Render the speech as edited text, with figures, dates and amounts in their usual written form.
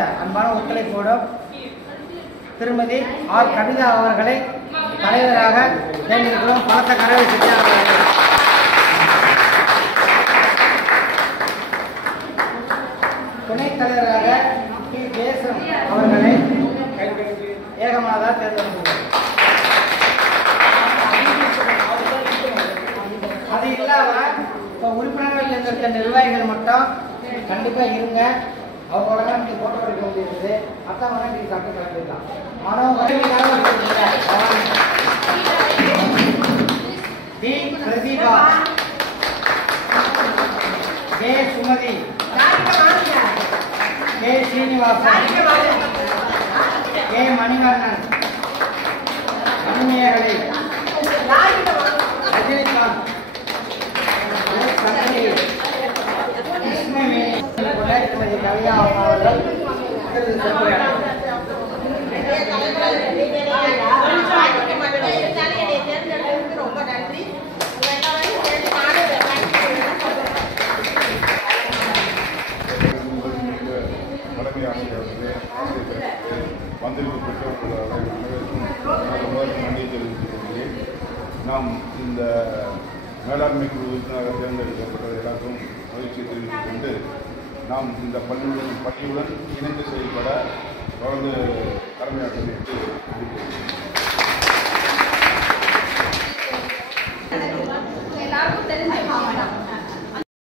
அன்பான ஒத்துழைப்போடும் திருமதி ஆர் கவிதா அவர்களை தலைவராக தேர்ந்தெடுக்கிறோம். பலத்த கரவை செஞ்சார்கள். துணைத் தலைவராக பி தேசம் அவர்களை ஏகமானதாக தேர்ந்தெடுக்கிறோம். அது இல்லாமல் இப்போ உறுப்பினர்கள் இருந்த நிர்வாகிகள் மட்டும் கண்டிப்பாக இருங்க. அவங்களோட நீங்கள் ஃபோட்டோ எடுக்க வேண்டியது அத்தான் வேணா நீங்கள் சாப்பிட்டு கிளம்பிடலாம். ஆனால் T Pratheeba, K Sumathi, K Srinivasan, K Manivannan, Manimegalai, Rajinikanth, திருமதி கவிதா அவர்கள் ரொம்ப நன்றி. தலைமை ஆசிரியர்களே, வந்திருக்கும் பெற்றோர்கள் அனைவருக்கும் நன்றி தெரிவித்துக் கொள்கிறேன். நாம் இந்த மேலாண்மை குழு உறுப்பினராக தேர்ந்தெடுக்கப்பட்டது எல்லாருக்கும் மகிழ்ச்சியை தெரிவித்துக் கொண்டு நாம் இந்த பள்ளியுடன் இணைந்து செயல்பட தொடர்ந்து கடமையாற்றிவிட்டு எல்லாருக்கும் தெரிஞ்ச மாவட்டம்